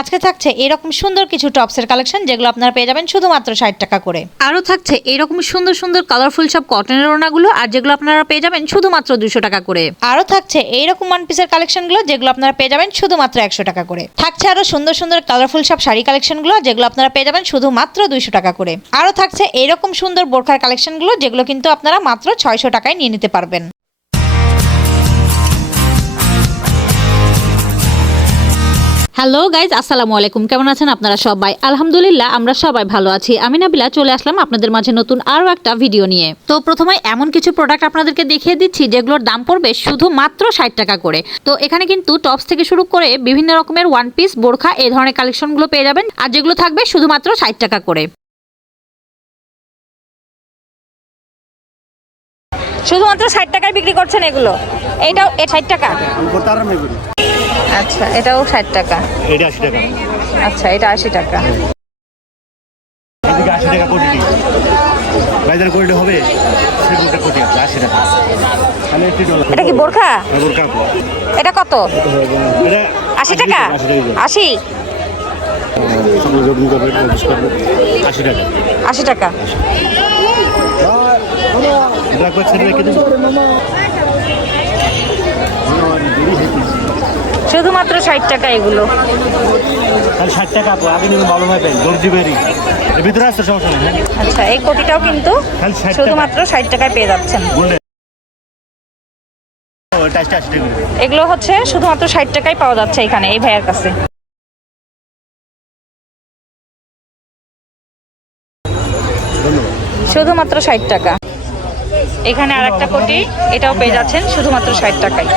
আজকে থাকছে এরকম সুন্দর কিছু টপসের কালেকশন যেগুলো আপনারা পেয়ে যাবেন শুধুমাত্র ষাট টাকা করে। আরও থাকছে এরকম সুন্দর সুন্দর কালারফুল সব কটনের ওড়নাগুলো আর যেগুলো আপনারা পেয়ে যাবেন শুধুমাত্র দুশো টাকা করে। আরও থাকছে এইরকম ওয়ান পিসের কালেকশনগুলো যেগুলো আপনারা পেয়ে যাবেন শুধুমাত্র একশো টাকা করে। থাকছে আরও সুন্দর সুন্দর কালারফুল সব শাড়ি কালেকশনগুলো যেগুলো আপনারা পেয়ে যাবেন শুধুমাত্র দুইশো টাকা করে। আরও থাকছে এরকম সুন্দর বোরখার কালেকশনগুলো যেগুলো কিন্তু আপনারা মাত্র ছয়শো টাকায় নিয়ে নিতে পারবেন। হ্যালো গাইজ আসসালামু আলাইকুম। কেমন আছেন আপনারা সবাই? আলহামদুলিল্লাহ, আমরা সবাই ভালো আছি। আমি নাবিলা, চলে আসলাম আপনাদের মাঝে নতুন আরও একটা ভিডিও নিয়ে। তো প্রথমে এমন কিছু প্রোডাক্ট আপনাদেরকে দেখিয়ে দিচ্ছি, যেগুলোর দাম পড়বে শুধু মাত্র ষাট টাকা করে। তো এখানে কিন্তু টপস থেকে শুরু করে বিভিন্ন রকমের ওয়ান পিস বোরখা, এই ধরনের কালেকশনগুলো পেয়ে যাবেন। আর যেগুলো থাকবে শুধুমাত্র ষাট টাকা করে। শুধুমাত্র ষাট টাকায় বিক্রি করছেন এগুলো? এইটাও ষাট টাকা? আচ্ছা এটাও ষাট টাকা। এটা আশি টাকা। আচ্ছা এটা আশি টাকা। এদিকে আশি টাকা কোটি বাইদার কোটি হবে? সেগুলোটা কোটি আশি টাকা। এটা কি বোরখা? এবার এটা কত? আশি টাকা? আশি টাকা। আশি? টাকা। আশি রেখে শুধুমাত্র ষাট টাকা এগুলো। ষাট টাকা আপু আগে ভালো হয় দর্জি বেরি। ভিতরে আসতে সমস্যা নেই হ্যাঁ? আচ্ছা এই কোটিটাও কিন্তু শুধুমাত্র ষাট টাকায় পেয়ে যাচ্ছেন। এগুলো। হচ্ছে শুধুমাত্র ষাট টাকায় পাওয়া যাচ্ছে এখানে এই ভাইয়ের কাছে। শুধুমাত্র ষাট টাকা। এখানে আর একটা কোটি এটাও পেয়ে যাচ্ছেন শুধুমাত্র ষাট টাকায়।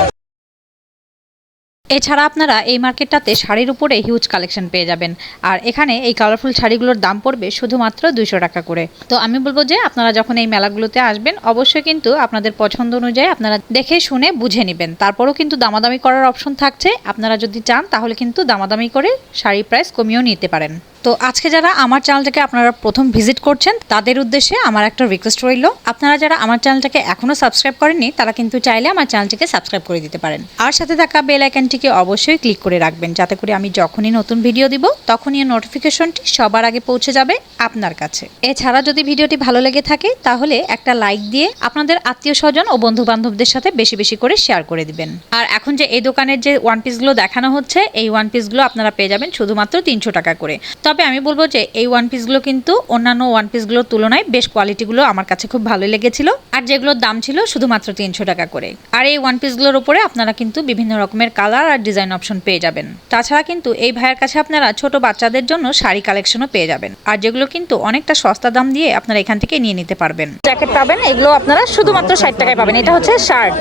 এছাড়া আপনারা এই মার্কেটটাতে শাড়ির উপরে হিউজ কালেকশন পেয়ে যাবেন। আর এখানে এই কালারফুল শাড়িগুলোর দাম পড়বে শুধুমাত্র দুইশো টাকা করে। তো আমি বলব যে, আপনারা যখন এই মেলাগুলোতে আসবেন, অবশ্যই কিন্তু আপনাদের পছন্দ অনুযায়ী আপনারা দেখে শুনে বুঝে নেবেন। তারপরও কিন্তু দামাদামি করার অপশন থাকছে। আপনারা যদি চান, তাহলে কিন্তু দামাদামি করে শাড়ি প্রাইস কমিয়েও নিতে পারেন। তো আজকে যারা আমার চ্যানেলটাকে আপনারা প্রথম ভিজিট করছেন, তাদের উদ্দেশ্যে আমার একটা রিকোয়েস্ট রইল। আপনারা যারা আমার চ্যানেলটাকে এখনও সাবস্ক্রাইব করেননি, তারা কিন্তু চাইলে আমার চ্যানেলটিকে সাবস্ক্রাইব করে দিতে পারেন। আর সাথে থাকা বেল আইকনটিকে অবশ্যই ক্লিক করে রাখবেন, যাতে করে আমি যখনই নতুন ভিডিও দিব, তখনই নোটিফিকেশনটি সবার আগে পৌঁছে যাবে আপনার কাছে। এছাড়া যদি ভিডিওটি ভালো লেগে থাকে, তাহলে একটা লাইক দিয়ে আপনাদের আত্মীয় স্বজন ও বন্ধু বান্ধবদের সাথে বেশি বেশি করে শেয়ার করে দিবেন। আর এখন যে এই দোকানের যে ওয়ান পিসগুলো দেখানো হচ্ছে, এই ওয়ান পিসগুলো আপনারা পেয়ে যাবেন শুধুমাত্র তিনশো টাকা করে। তবে আমি বলব যে এই ওয়ান পিসগুলো কিন্তু অন্যান্য ওয়ান পিসগুলোর তুলনায় বেশ কোয়ালিটিগুলো আমার কাছে খুব ভালো লেগেছিল। আর যেগুলোর দাম ছিল শুধুমাত্র তিনশো টাকা করে। আর এই ওয়ান পিসগুলোর উপরে আপনারা কিন্তু বিভিন্ন রকমের কালার আর ডিজাইন অপশন পেয়ে যাবেন। তাছাড়া কিন্তু এই ভাইয়ের কাছে আপনারা ছোট বাচ্চাদের জন্য শাড়ি কালেকশনও পেয়ে যাবেন। আর যেগুলো কিন্তু অনেকটা সস্তা দাম দিয়ে আপনারা এখান থেকে নিয়ে নিতে পারবেন। জ্যাকেট পাবেন এগুলো আপনারা শুধুমাত্র ষাট টাকায় পাবেন। এটা হচ্ছে শার্ট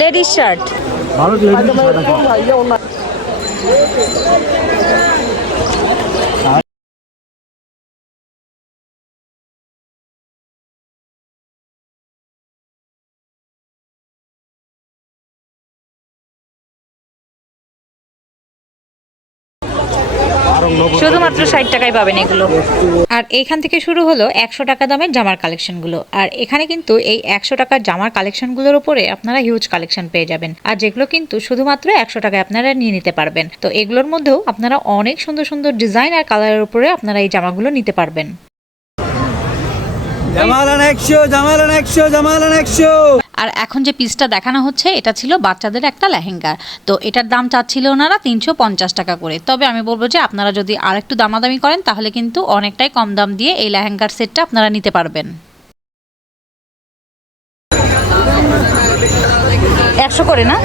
লেডিস শার্ট শুধুমাত্র ষাট টাকায় পাবেন এগুলো। আর এখান থেকে শুরু হলো একশো টাকা দামের জামার কালেকশনগুলো। আর এখানে কিন্তু এই একশো টাকার জামার কালেকশনগুলোর উপরে আপনারা হিউজ কালেকশন পেয়ে যাবেন। আর যেগুলো কিন্তু শুধুমাত্র একশো টাকায় আপনারা নিয়ে নিতে পারবেন। তো এগুলোর মধ্যেও আপনারা অনেক সুন্দর সুন্দর ডিজাইন আর কালারের উপরে আপনারা এই জামাগুলো নিতে পারবেন। জামালান একশো জামালান একশো জামালান একশো। আর এখন যে পিসটা দেখানো হচ্ছে এটা ছিল বাচ্চাদের একটা লেহেঙ্গা। তো এটার দাম চাচ্ছিল ওনারা তিনশো পঞ্চাশ টাকা করে। তবে আমি বলব যে আপনারা যদি আর একটু দামাদামি করেন তাহলে কিন্তু অনেকটাই কম দাম দিয়ে এই লেহেঙ্গার সেটটা আপনারা নিতে পারবেন। একশো করে না?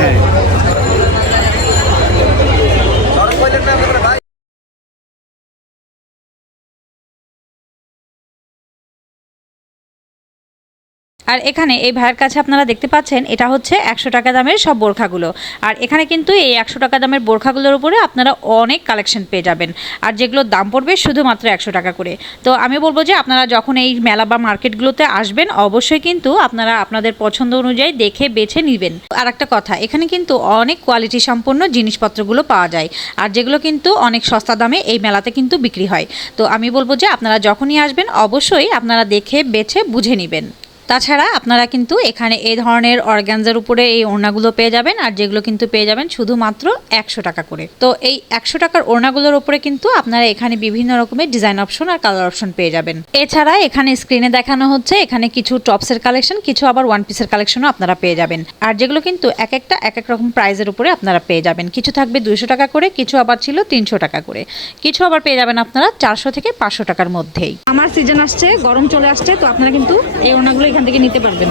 আর এখানে এই ভাইয়ের কাছে আপনারা দেখতে পাচ্ছেন, এটা হচ্ছে একশো টাকা দামের সব বোরখাগুলো। আর এখানে কিন্তু এই একশো টাকা দামের বোরখাগুলোর উপরে আপনারা অনেক কালেকশন পেয়ে যাবেন। আর যেগুলোর দাম পড়বে শুধুমাত্র একশো টাকা করে। তো আমি বলব যে আপনারা যখন এই মেলা বা মার্কেটগুলোতে আসবেন, অবশ্যই কিন্তু আপনারা আপনাদের পছন্দ অনুযায়ী দেখে, বেছে নেবেন। আর একটা কথা, এখানে কিন্তু অনেক কোয়ালিটি সম্পন্ন জিনিসপত্রগুলো পাওয়া যায়। আর যেগুলো কিন্তু অনেক সস্তা দামে এই মেলাতে কিন্তু বিক্রি হয়। তো আমি বলব যে আপনারা যখনই আসবেন, অবশ্যই আপনারা দেখে, বেছে, বুঝে নেবেন। তাছাড়া আপনারা কিন্তু এখানে এই ধরনের অর্গ্যানজার উপরে এই ওড়নাগুলো পেয়ে যাবেন, আর যেগুলো কিন্তু পেয়ে যাবেন শুধুমাত্র একশো টাকা করে। তো এই একশো টাকার ওড়নাগুলোর উপরে কিন্তু আপনারা এখানে বিভিন্ন রকমের ডিজাইন অপশন আর কালার অপশন পেয়ে যাবেন। এছাড়া এখানে স্ক্রিনে দেখানো হচ্ছে, এখানে কিছু টপসের কালেকশন কিছু আবার ওয়ান পিসের কালেকশনও আপনারা পেয়ে যাবেন। আর যেগুলো কিন্তু এক একটা, এক এক রকম প্রাইজের উপরে আপনারা পেয়ে যাবেন। কিছু থাকবে দুইশো টাকা করে, কিছু আবার ছিল তিনশো টাকা করে। কিছু আবার পেয়ে যাবেন আপনারা চারশো থেকে পাঁচশো টাকার মধ্যেই। আমার সিজন আসছে, গরম চলে আসছে, তো আপনারা কিন্তু এই ওনাগুলো এখান থেকে নিতে পারবেন।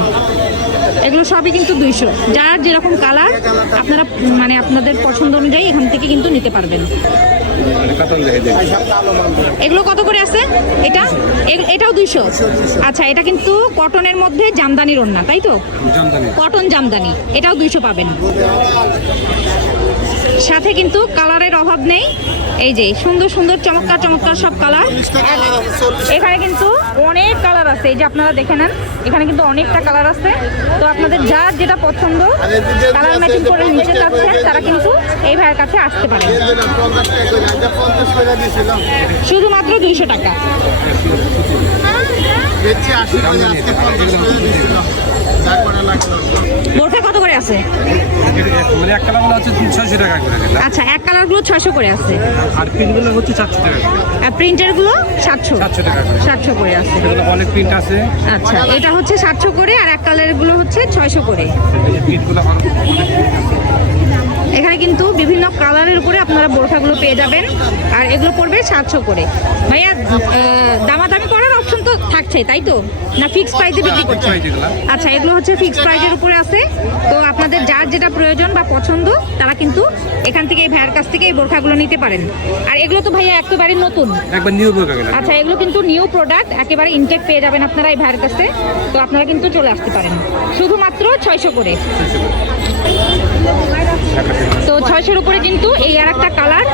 এগুলো সবই কিন্তু দুইশো। যার যেরকম কালার আপনারা মানে আপনাদের পছন্দ অনুযায়ী এখান থেকে কিন্তু নিতে পারবেন। এগুলো কত করে আছে? এটা? এটাও দুইশো। আচ্ছা এটা কিন্তু কটনের মধ্যে জামদানির ওড়না তাই তো? কটন জামদানি এটাও দুইশো পাবেন। সাথে কিন্তু কালারের অভাব নেই। এই যে, সুন্দর সুন্দর, চমৎকার চমৎকার সব কালার। এখানে কিন্তু অনেক কালার আছে। এই যে আপনারা দেখে নেন, এখানে কিন্তু অনেকটা কালার আছে। তো আপনাদের যার যেটা পছন্দ, কালার ম্যাচিং করে নিচে চাচ্ছেন, তারা কিন্তু এই ভাইয়ের কাছে আসতে পারে। শুধুমাত্র দুইশো টাকা। বোরখা কত করে আছে? মানে এক কালার হচ্ছে ছয়শো টাকা করে আচ্ছা এক আছে। আর প্রিন্টগুলো হচ্ছে চারশো টাকা করে। আর সাতশো। সাতশো টাকা করে। সাতশো করে আছে। এগুলো অনেক প্রিন্ট আছে। আচ্ছা এটা হচ্ছে সাতশো করে আর এক কালারগুলো হচ্ছে ছয়শো করে। এখানে কিন্তু বিভিন্ন কালারের উপরে আপনারা বোরখাগুলো পেয়ে যাবেন। আর এগুলো পড়বে সাতশো করে। ভাইয়া দামাদামি করার অপশন তো থাকছে তাই তো? না ফিক্স প্রাইসে বিক্রি প্রাইস এগুলো। আচ্ছা এগুলো হচ্ছে ফিক্স প্রাইসের উপরে আছে। তো আপনাদের যার যেটা প্রয়োজন বা পছন্দ তারা কিন্তু এখান থেকে এই ভাইয়ের কাছ থেকে এই বোরখাগুলো নিতে পারেন। আর এগুলো তো ভাইয়া একেবারে নতুন। একবার নিউ বুক এগুলো আচ্ছা এগুলো কিন্তু নিউ প্রোডাক্ট একেবারে ইনটেক পেয়ে যাবেন আপনারা এই ভাইয়ের কাছে। তো আপনারা কিন্তু চলে আসতে পারেন। শুধুমাত্র ছয়শো করে। তো ছয়শোর উপরে কিন্তু এই আর একটা কালার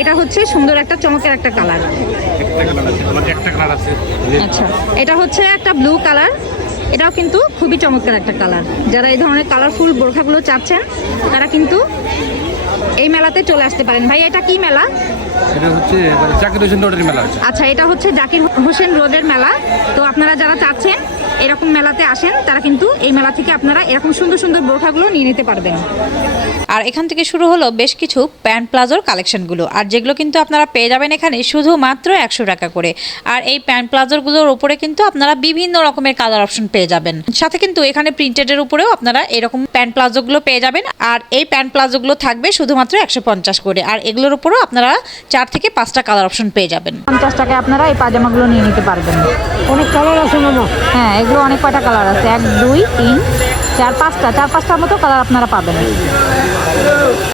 এটা হচ্ছে সুন্দর একটা চমকের একটা কালার। একটা কালার আছে আমার একটা কালার আছে। আচ্ছা। এটা হচ্ছে একটা ব্লু কালার এটাও কিন্তু খুবই চমৎকার একটা কালার যারা এই ধরনের কালারফুল বোরখাগুলো চাচ্ছেন তারা কিন্তু এই মেলাতে চলে আসতে পারেন। ভাই এটা কি মেলা? এটা হচ্ছে চাকরি হোসেন রোডের মেলা। আচ্ছা এটা হচ্ছে জাকির হোসেন রোডের মেলা। তো আপনারা যারা চাচ্ছেন এরকম মেলাতে আসেন তারা কিন্তু এই মেলা থেকে আপনারা এরকম সুন্দর সুন্দর বোরখাগুলো নিয়ে নিতে পারবেন। আর এখান থেকে শুরু হলো বেশ কিছু প্যান্ট প্লাজোর কালেকশনগুলো। আর যেগুলো কিন্তু আপনারা পেয়ে যাবেন এখানে শুধুমাত্র একশো টাকা করে। আর এই প্যান্ট প্লাজোরগুলোর উপরে কিন্তু আপনারা বিভিন্ন রকমের কালার অপশন পেয়ে যাবেন। সাথে কিন্তু এখানে প্রিন্টেডের উপরেও আপনারা এরকম প্যান্ট প্লাজোগুলো পেয়ে যাবেন। আর এই প্যান্ট প্লাজোগুলো থাকবে শুধুমাত্র একশো পঞ্চাশ করে। আর এগুলোর উপরেও আপনারা চার থেকে পাঁচটা কালার অপশন পেয়ে যাবেন। পঞ্চাশ টাকায় আপনারা এই পাজামাগুলো নিয়ে নিতে পারবেন। অনেক কালার আছে হ্যাঁ এগুলো অনেক কয়টা কালার আছে? এক দুই তিন চার পাঁচটা। চার পাঁচটার মতো কালার আপনারা পাবেন।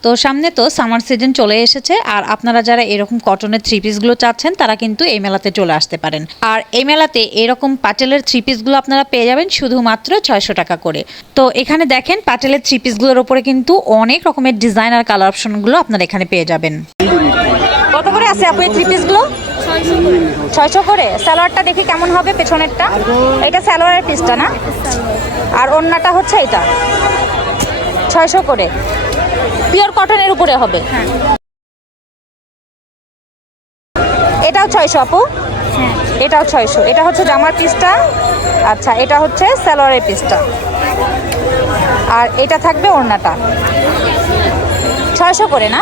তো সামনে তো সামার সিজন চলে এসেছে আর আপনারা যারা এরকম কটনের থ্রি পিসগুলো চাচ্ছেন তারা কিন্তু এই মেলাতে চলে আসতে পারেন। আর এই মেলাতে এরকম পাটেলের থ্রি পিসগুলো আপনারা পেয়ে যাবেন শুধুমাত্র ছয়শো টাকা করে। তো এখানে দেখেন পাটেলের থ্রি পিসগুলোর ওপরে কিন্তু অনেক রকমের ডিজাইন আর কালার অপশনগুলো আপনারা এখানে পেয়ে যাবেন। কত করে আছে আপু এই থ্রি পিসগুলো ছয়শো করে? স্যালোয়ারটা দেখি কেমন হবে পেছনেরটা? এটা স্যালোয়ারের পিসটা না? আর অন্যটা হচ্ছে এটা। ছয়শো করে। পিওর কটনের উপরে হবে। এটাও ছয়শো, আপু? এটাও ছয়শো। এটা হচ্ছে জামার পিসটা আচ্ছা এটা হচ্ছে স্যালোয়ারের পিসটা আর এটা থাকবে ওড়নাটা। ছয়শো করে না?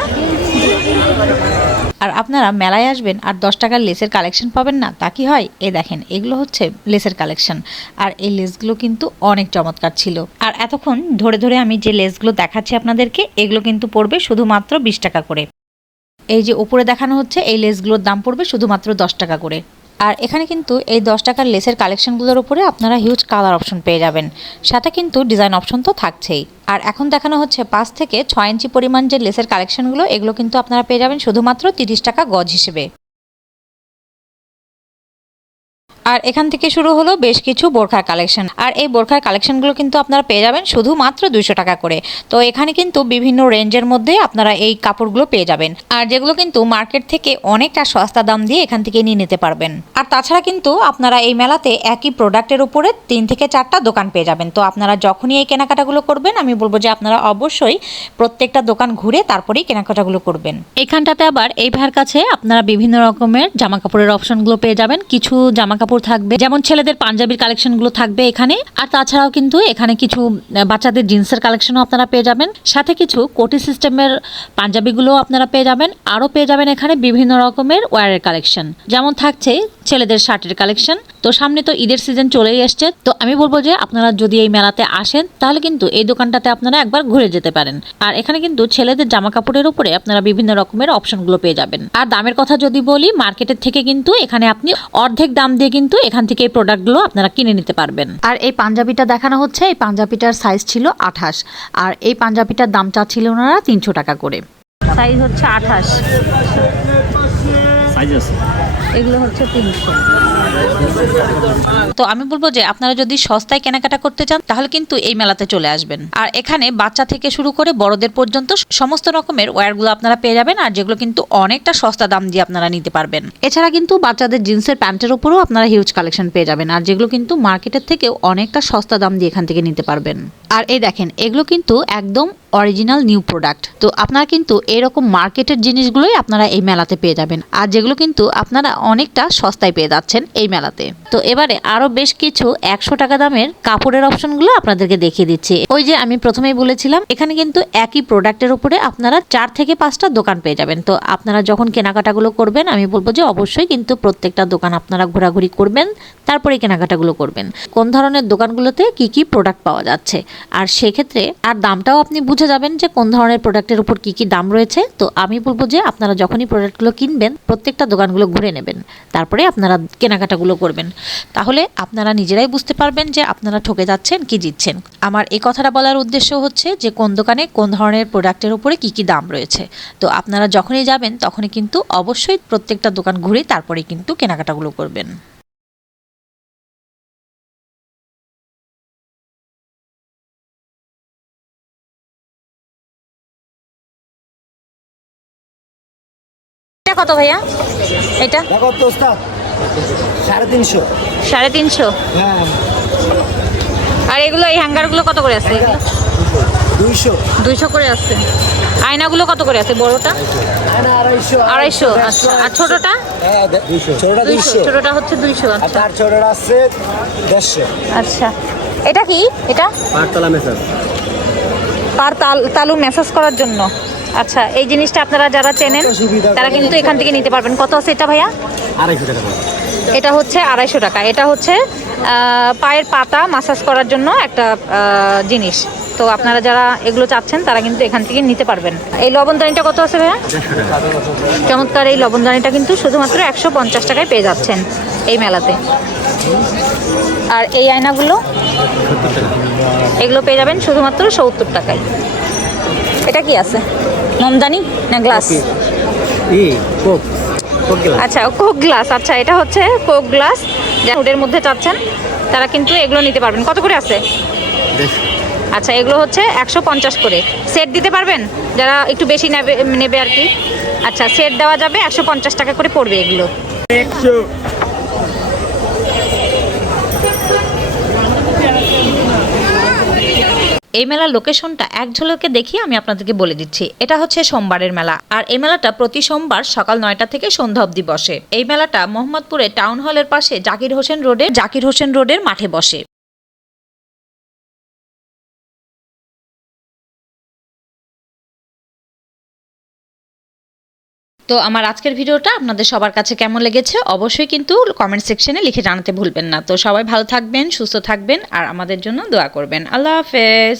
আর আপনারা মেলায় আসবেন আর দশ টাকার লেসের কালেকশন পাবেন না, তা কি হয়? এ দেখেন, এগুলো হচ্ছে লেসের কালেকশন। আর এই লেসগুলো কিন্তু অনেক চমৎকার ছিল। আর এতক্ষণ ধরে ধরে আমি যে লেসগুলো দেখাচ্ছি আপনাদেরকে, এগুলো কিন্তু পড়বে শুধুমাত্র বিশ টাকা করে। এই যে উপরে দেখানো হচ্ছে, এই লেসগুলোর দাম পড়বে শুধুমাত্র দশ টাকা করে। আর এখানে কিন্তু এই দশ টাকার লেসের কালেকশনগুলোর উপরে আপনারা হিউজ কালার অপশন পেয়ে যাবেন। সাথে কিন্তু ডিজাইন অপশন তো থাকছেই। আর এখন দেখানো হচ্ছে পাঁচ থেকে ছয় ইঞ্চি পরিমাণ যে লেসের কালেকশনগুলো এগুলো কিন্তু আপনারা পেয়ে যাবেন শুধুমাত্র তিরিশ টাকা গজ হিসেবে। আর এখান থেকে শুরু হলো বেশ কিছু বোরখার কালেকশন। আর এই বোরখার কালেকশনগুলো কিন্তু আপনারা পেয়ে যাবেন শুধুমাত্র দুইশো টাকা করে। তো এখানে কিন্তু বিভিন্ন রেঞ্জের মধ্যে আপনারা এই কাপড়গুলো পেয়ে যাবেন। আর যেগুলো কিন্তু মার্কেট থেকে অনেকটা সস্তা দাম দিয়ে এখান থেকে নিয়ে নিতে পারবেন। আর তাছাড়া কিন্তু আপনারা এই মেলাতে একই প্রোডাক্টের উপরে তিন থেকে চারটা দোকান পেয়ে যাবেন। তো আপনারা যখনই এই কেনাকাটাগুলো করবেন, আমি বলব যে আপনারা অবশ্যই প্রত্যেকটা দোকান ঘুরে তারপরেই কেনাকাটাগুলো করবেন। এখানটাতে আবার এই ভাইয়ের কাছে আপনারা বিভিন্ন রকমের জামা কাপড়ের অপশনগুলো পেয়ে যাবেন। কিছু জামা কাপড় কাপড় থাকবে, যেমন ছেলেদের পাঞ্জাবির কালেকশনগুলো থাকবে এখানে। আর তাছাড়াও কিন্তু এখানে কিছু বাচ্চাদের জিন্সের কালেকশনও আপনারা পেয়ে যাবেন। সাথে কিছু কোটি সিস্টেমের পাঞ্জাবিগুলোও আপনারা পেয়ে যাবেন। আরও পেয়ে যাবেন এখানে বিভিন্ন রকমের ওয়ারের কালেকশন। যেমন থাকছে ছেলেদের শার্টের কালেকশন। তো সামনে তো ঈদের সিজন চলেই এসছে। তো আমি বলব যে আপনারা যদি এই মেলাতে আসেন, তাহলে কিন্তু এই দোকানটাতে আপনারা একবার ঘুরে যেতে পারেন। আর এখানে কিন্তু ছেলেদের জামা কাপড়ের উপরে আপনারা বিভিন্ন রকমের অপশনগুলো পেয়ে যাবেন। আর দামের কথা যদি বলি, মার্কেটের থেকে কিন্তু এখানে আপনি অর্ধেক দাম দিয়ে কিন্তু এখান থেকে এই প্রোডাক্টগুলো আপনারা কিনে নিতে পারবেন। আর এই পাঞ্জাবিটা দেখানো হচ্ছে এই পাঞ্জাবিটার সাইজ ছিল আঠাশ। আর এই পাঞ্জাবিটার দাম চাচ্ছিল ওনারা তিনশো টাকা করে। সাইজ হচ্ছে আঠাশ। সাইজ আছে? এগুলো হচ্ছে তিনশো। তো আমি বলব যে আপনারা যদি সস্তায় কেনাকাটা করতে চান, তাহলে কিন্তু এই মেলাতে চলে আসবেন। আর এখানে বাচ্চা থেকে শুরু করে বড়দের পর্যন্ত সমস্ত রকমের ওয়্যারগুলো আপনারা পেয়ে যাবেন, আর যেগুলো কিন্তু অনেকটা সস্তা দাম দিয়ে আপনারা নিতে পারবেন। এছাড়া কিন্তু বাচ্চাদের জিন্সের প্যান্টের উপরেও আপনারা হিউজ কালেকশন পেয়ে যাবেন, আর যেগুলো কিন্তু মার্কেটের থেকেও অনেকটা সস্তা দাম দিয়ে এখান থেকে নিতে পারবেন। আর এই দেখেন, এগুলো কিন্তু একদম অরিজিনাল নিউ প্রোডাক্ট তো আপনারা কিন্তু এরকম মার্কেটের জিনিসগুলোই আপনারা এই মেলাতে পেয়ে যাবেন। আর যেগুলো কিন্তু আপনারা অনেকটা সস্তায় পেয়ে যাচ্ছেন এই মেলাতে। তো এবারে আরও বেশ কিছু একশো টাকা দামের কাপড়ের অপশনগুলো আপনাদেরকে দেখিয়ে দিচ্ছি। ওই যে আমি প্রথমেই বলেছিলাম, এখানে কিন্তু একই প্রোডাক্টের উপরে আপনারা চার থেকে পাঁচটা দোকান পেয়ে যাবেন। তো আপনারা যখন কেনাকাটাগুলো করবেন, আমি বলব যে অবশ্যই কিন্তু প্রত্যেকটা দোকান আপনারা ঘোরাঘুরি করবেন, তারপরে কেনাকাটাগুলো করবেন। কোন ধরনের দোকানগুলোতে কি কি প্রোডাক্ট পাওয়া যাচ্ছে? আর সেক্ষেত্রে আর দামটাও আপনি বুঝে যাবেন যে কোন ধরনের প্রোডাক্টের উপর কি কি দাম রয়েছে। তো আমি বলব যে আপনারা যখনই প্রোডাক্টগুলো কিনবেন, প্রত্যেকটা দোকানগুলো ঘুরে নেবেন। তারপরে আপনারা কেনাকাটাগুলো করবেন। তাহলে আপনারা নিজেরাই বুঝতে পারবেন যে আপনারা ঠকে যাচ্ছেন, কি জিতছেন। আমার এই কথাটা বলার উদ্দেশ্য হচ্ছে যে কোন দোকানে কোন ধরনের প্রোডাক্টের উপরে কি কি দাম রয়েছে। তো আপনারা যখনই যাবেন, তখনই কিন্তু অবশ্যই প্রত্যেকটা দোকান ঘুরে তারপরে কিন্তু কেনাকাটাগুলো করবেন। কত ভাইয়া? এটা? সাড়ে তিনশো। সাড়ে তিনশো? হ্যাঁ। আর এগুলো এই হ্যাঙ্গারগুলো কত করে আছে? দুইশো। দুইশো করে আছে। আয়নাগুলো কত করে আছে বড়টা? আড়াইশো। আড়াইশো আচ্ছা। আর ছোটটা? হ্যাঁ ছোটটা হচ্ছে দুইশো আর আচ্ছা। ছোটটা আছে দেড়শো। আচ্ছা। এটা কি? এটা? পাঁচতলা মেসার পার তাল তালু মেসেজ করার জন্য। আচ্ছা এই জিনিসটা আপনারা যারা চেনেন তারা কিন্তু এখান থেকে নিতে পারবেন। কত আছে এটা ভাইয়া? আড়াইশো টাকা এটা হচ্ছে আড়াইশো টাকা। এটা হচ্ছে পায়ের পাতা মাসাজ করার জন্য একটা জিনিস। তো আপনারা যারা এগুলো চাচ্ছেন তারা কিন্তু এখান থেকে নিতে পারবেন। এই লবণদানিটা কত আছে ভাইয়া? চমৎকার এই লবণদানিটা কিন্তু শুধুমাত্র একশো পঞ্চাশ টাকায় পেয়ে যাচ্ছেন এই মেলাতে। আর এই আয়নাগুলো? এগুলো পেয়ে যাবেন শুধুমাত্র সত্তর টাকায়। এটা কি আছে? মোমদানি না গ্লাস ই কোক কোক গেলাম আচ্ছা কোক গ্লাস আচ্ছা এটা হচ্ছে কোক গ্লাস যা ওদের মধ্যে চাচ্ছেন তারা কিন্তু এগুলো নিতে পারবেন। কত করে আছে? আচ্ছা এগুলো হচ্ছে একশো পঞ্চাশ করে। সেট দিতে পারবেন? যারা একটু বেশি নেবে নেবে আর কি। আচ্ছা সেট দেওয়া যাবে একশো পঞ্চাশ টাকা করে পড়বে এগুলো। এই মেলার লোকেশনটা এক ঝলকে দেখিয়ে আমি আপনাদেরকে বলে দিচ্ছি। এটা হচ্ছে সোমবারের মেলা। আর এই মেলাটা প্রতি সোমবার সকাল নয়টা থেকে সন্ধ্যা অবধি বসে। এই মেলাটা মোহাম্মদপুরে টাউন হলের পাশে জাকির হোসেন রোডে জাকির হোসেন রোডের মাঠে বসে। তো আমার আজকের ভিডিওটা আপনাদের সবার কাছে কেমন লেগেছে অবশ্যই কিন্তু কমেন্ট সেকশনে লিখে জানাতে ভুলবেন না। তো সবাই ভালো থাকবেন, সুস্থ থাকবেন আর আমাদের জন্য দোয়া করবেন। আল্লাহ হাফেজ।